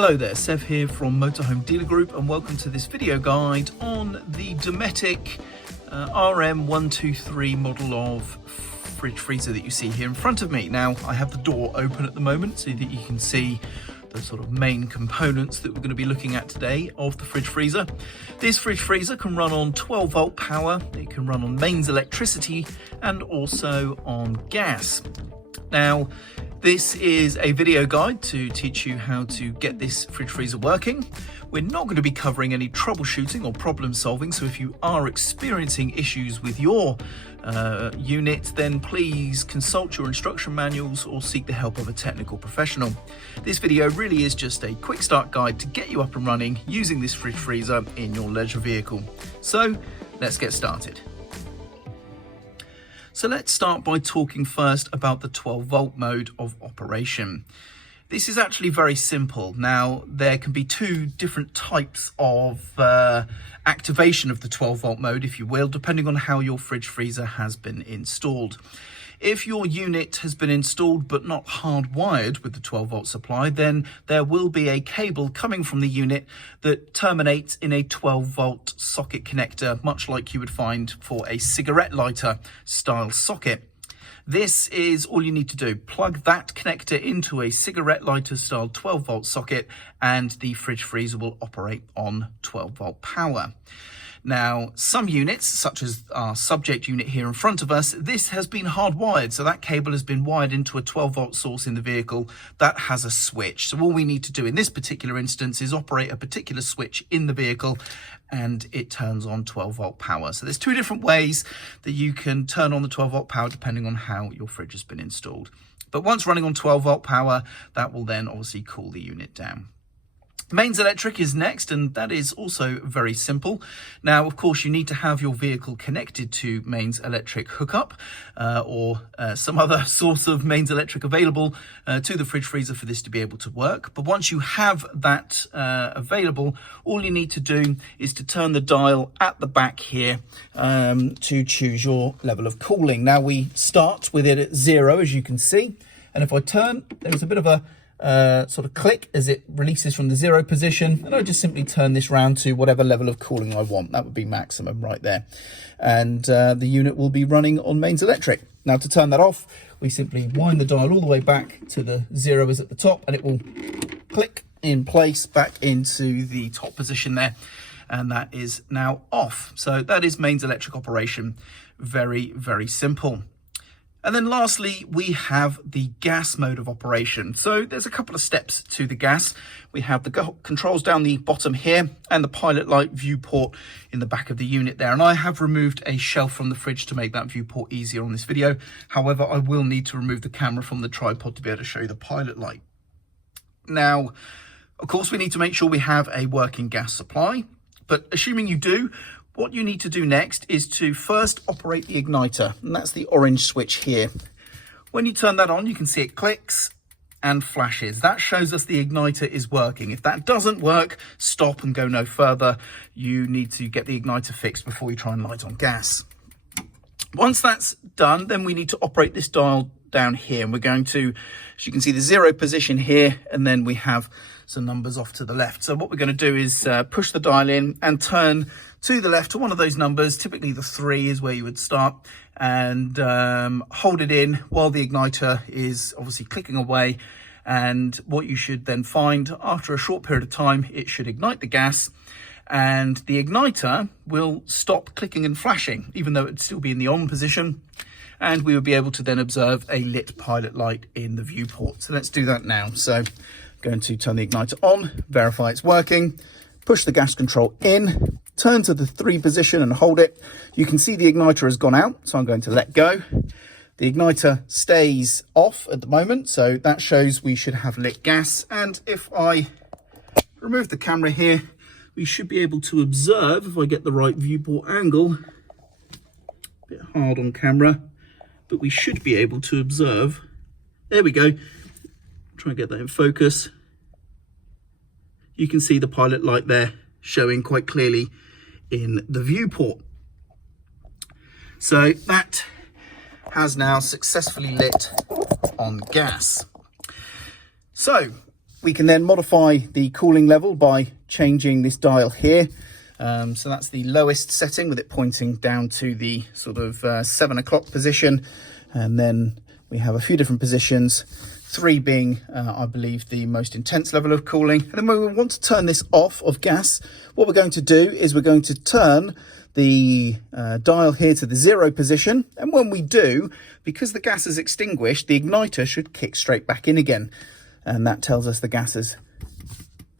Hello there, Sev here from Motorhome Dealer Group, and welcome to this video guide on the Dometic RM123 model of fridge freezer that you see here in front of me. Now, I have the door open at the moment so that you can see the sort of main components that we're going to be looking at today of the fridge freezer. This fridge freezer can run on 12 volt power, it can run on mains electricity and also on gas. Now, this is a video guide to teach you how to get this fridge freezer working. We're not going to be covering any troubleshooting or problem solving, so if you are experiencing issues with your unit, then please consult your instruction manuals or seek the help of a technical professional. This video really is just a quick start guide to get you up and running using this fridge freezer in your leisure vehicle. So let's get started. So let's start by talking first about the 12 volt mode of operation. This is actually very simple. Now, there can be two different types of activation of the 12 volt mode, if you will, depending on how your fridge freezer has been installed. If your unit has been installed but not hardwired with the 12 volt supply, then there will be a cable coming from the unit that terminates in a 12 volt socket connector, much like you would find for a cigarette lighter style socket. This is all you need to do. Plug that connector into a cigarette lighter style 12 volt socket and the fridge freezer will operate on 12 volt power. Now, some units, such as our subject unit here in front of us, this has been hardwired. So that cable has been wired into a 12 volt source in the vehicle that has a switch. So all we need to do in this particular instance is operate a particular switch in the vehicle and it turns on 12 volt power. So there's two different ways that you can turn on the 12 volt power depending on how your fridge has been installed. But once running on 12 volt power, that will then obviously cool the unit down. Mains electric is next, and that is also very simple. Now, of course, you need to have your vehicle connected to mains electric hookup or some other source of mains electric available to the fridge freezer for this to be able to work. But once you have that available, all you need to do is to turn the dial at the back here to choose your level of cooling. Now, we start with it at 0, as you can see. And if I turn, there's a bit of a sort of click as it releases from the 0 position, and I just simply turn this round to whatever level of cooling I want. That would be maximum right there, and the unit will be running on mains electric. Now, to turn that off, we simply wind the dial all the way back to the 0 is at the top, and it will click in place back into the top position there, and that is now off. So that is mains electric operation. Very, very simple. And then lastly, we have the gas mode of operation. So there's a couple of steps to the gas. We have the controls down the bottom here and the pilot light viewport in the back of the unit there. And I have removed a shelf from the fridge to make that viewport easier on this video. However, I will need to remove the camera from the tripod to be able to show you the pilot light. Now, of course, we need to make sure we have a working gas supply. But assuming you do, what you need to do next is to first operate the igniter, and that's the orange switch here. When you turn that on, you can see it clicks and flashes. That shows us the igniter is working. If that doesn't work, stop and go no further. You need to get the igniter fixed before you try and light on gas. Once that's done, then we need to operate this dial down here, and we're going to, as you can see, the 0 position here, and then we have some numbers off to the left. So what we're going to do is push the dial in and turn to the left to one of those numbers. Typically the 3 is where you would start, and hold it in while the igniter is obviously clicking away. And what you should then find, after a short period of time, it should ignite the gas, and the igniter will stop clicking and flashing, even though it'd still be in the on position. And we would be able to then observe a lit pilot light in the viewport. So let's do that now. So I'm going to turn the igniter on, verify it's working, push the gas control in, turn to the 3 position and hold it. You can see the igniter has gone out, so I'm going to let go. The igniter stays off at the moment, so that shows we should have lit gas. And if I remove the camera here, we should be able to observe, if I get the right viewport angle, a bit hard on camera, but we should be able to observe. There we go. Try and get that in focus. You can see the pilot light there showing quite clearly in the viewport. So that has now successfully lit on gas. So We can then modify the cooling level by changing this dial here. So that's the lowest setting, with it pointing down to the sort of 7 o'clock position. And then we have a few different positions, 3 being, I believe, the most intense level of cooling. And then when we want to turn this off of gas, what we're going to do is we're going to turn the dial here to the 0 position. And when we do, because the gas is extinguished, the igniter should kick straight back in again. And that tells us the gas is,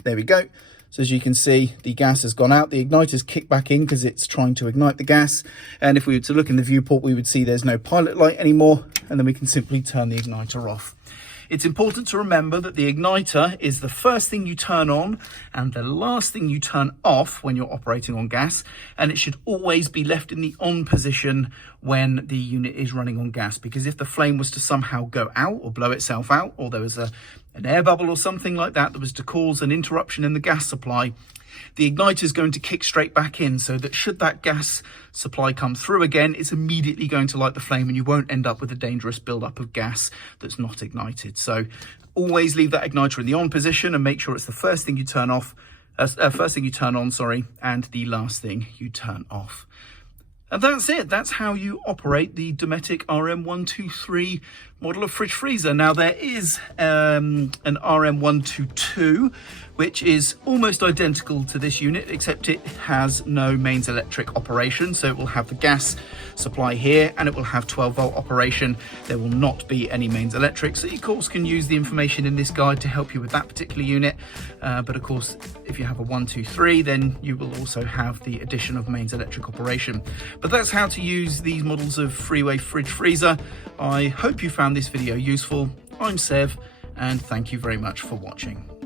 there we go. So as you can see, the gas has gone out, the igniter's kicked back in because it's trying to ignite the gas. And if we were to look in the viewport, we would see there's no pilot light anymore, and then we can simply turn the igniter off. It's important to remember that the igniter is the first thing you turn on and the last thing you turn off when you're operating on gas, and it should always be left in the on position when the unit is running on gas, because if the flame was to somehow go out or blow itself out, or there was an air bubble or something like that that was to cause an interruption in the gas supply, the igniter is going to kick straight back in, so that should that gas supply come through again, it's immediately going to light the flame and you won't end up with a dangerous buildup of gas that's not ignited. So always leave that igniter in the on position and make sure it's the first thing you turn on, and the last thing you turn off. And that's it. That's how you operate the Dometic RM123 model of fridge freezer. Now there is an RM122, which is almost identical to this unit, except it has no mains electric operation. So it will have the gas supply here and it will have 12-volt operation. There will not be any mains electric. So you of course can use the information in this guide to help you with that particular unit. But of course, if you have a 123, then you will also have the addition of mains electric operation. But that's how to use these models of freeway fridge freezer. I hope you found this video useful. I'm Sev, and thank you very much for watching.